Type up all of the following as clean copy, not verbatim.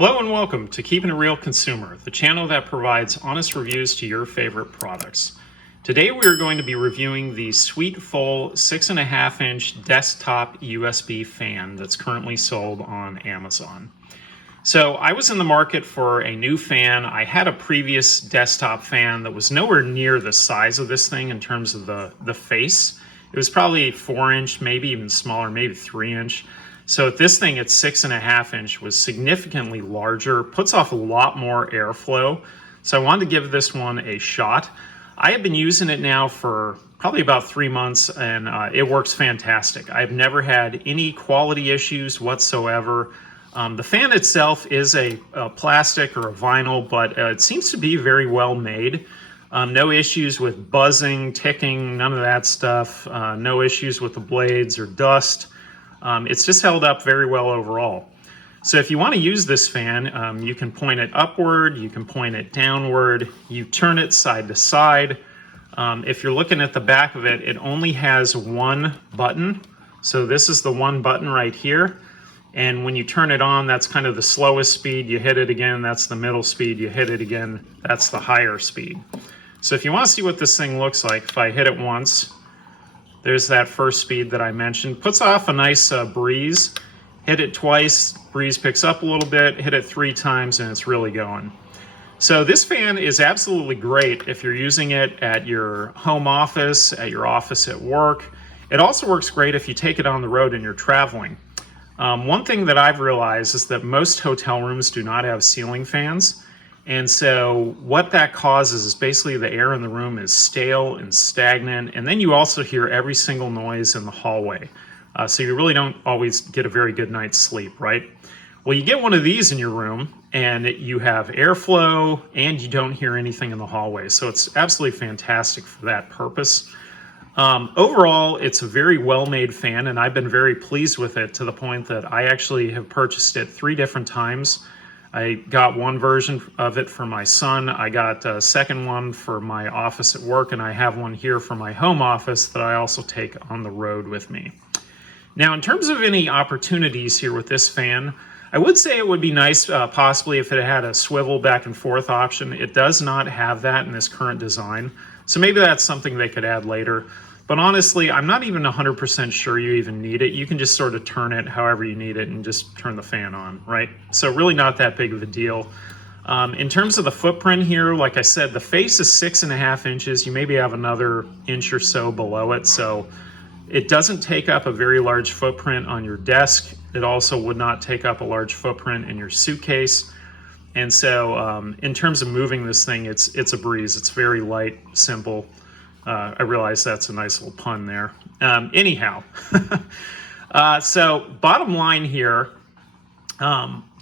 Hello and welcome to Keepin' It Real Consumer, the channel that provides honest reviews to your favorite products. Today we are going to be reviewing the SWEETFULL 6.5-inch desktop USB fan that's currently sold on Amazon. So I was in the market for a new fan. I had a previous desktop fan that was nowhere near the size of this thing in terms of the face. It was probably 4-inch, maybe even smaller, maybe 3-inch. So this thing at 6.5-inch was significantly larger, puts off a lot more airflow. So I wanted to give this one a shot. I have been using it now for probably about 3 months and it works fantastic. I've never had any quality issues whatsoever. The fan itself is a plastic or a vinyl, but it seems to be very well made. No issues with buzzing, ticking, none of that stuff. No issues with the blades or dust. It's just held up very well overall. So if you want to use this fan, you can point it upward, you can point it downward, you turn it side to side. If you're looking at the back of it, it only has one button. So this is the one button right here. And when you turn it on, that's kind of the slowest speed. You hit it again, that's the middle speed. You hit it again, that's the higher speed. So if you want to see what this thing looks like, if I hit it once, there's that first speed that I mentioned. Puts off a nice breeze. Hit it twice, breeze picks up a little bit. Hit it 3 times and it's really going. So this fan is absolutely great if you're using it at your home office, at your office at work. It also works great if you take it on the road and you're traveling. One thing that I've realized is that most hotel rooms do not have ceiling fans. And so what that causes is basically the air in the room is stale and stagnant, and then you also hear every single noise in the hallway. So you really don't always get a very good night's sleep, right? Well, you get one of these in your room and you have airflow and you don't hear anything in the hallway. So it's absolutely fantastic for that purpose. Overall, it's a very well-made fan and I've been very pleased with it to the point that I actually have purchased it 3 different times. I got one version of it for my son, I got a second one for my office at work, and I have one here for my home office that I also take on the road with me. Now, in terms of any opportunities here with this fan, I would say it would be nice possibly if it had a swivel back and forth option. It does not have that in this current design, so maybe that's something they could add later. But honestly, I'm not even 100% sure you even need it. You can just sort of turn it however you need it and just turn the fan on, right? So really not that big of a deal. In terms of the footprint here, like I said, the face is 6.5 inches. You maybe have another inch or so below it. So it doesn't take up a very large footprint on your desk. It also would not take up a large footprint in your suitcase. And so in terms of moving this thing, it's a breeze. It's very light, simple. I realize that's a nice little pun there. Anyhow, so bottom line here,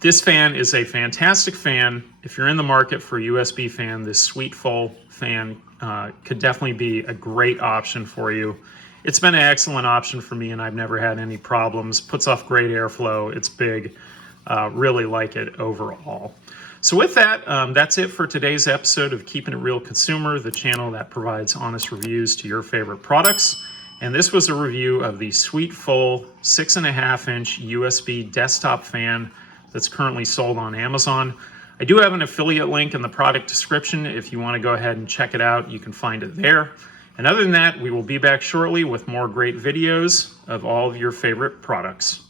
this fan is a fantastic fan. If you're in the market for a USB fan, this SWEETFULL fan could definitely be a great option for you. It's been an excellent option for me and I've never had any problems. Puts off great airflow. It's big. Really like it overall. So with that, that's it for today's episode of Keepin' It Real Consumer, the channel that provides honest reviews to your favorite products. And this was a review of the SWEETFULL 6.5-inch USB desktop fan that's currently sold on Amazon. I do have an affiliate link in the product description. If you want to go ahead and check it out, you can find it there. And other than that, we will be back shortly with more great videos of all of your favorite products.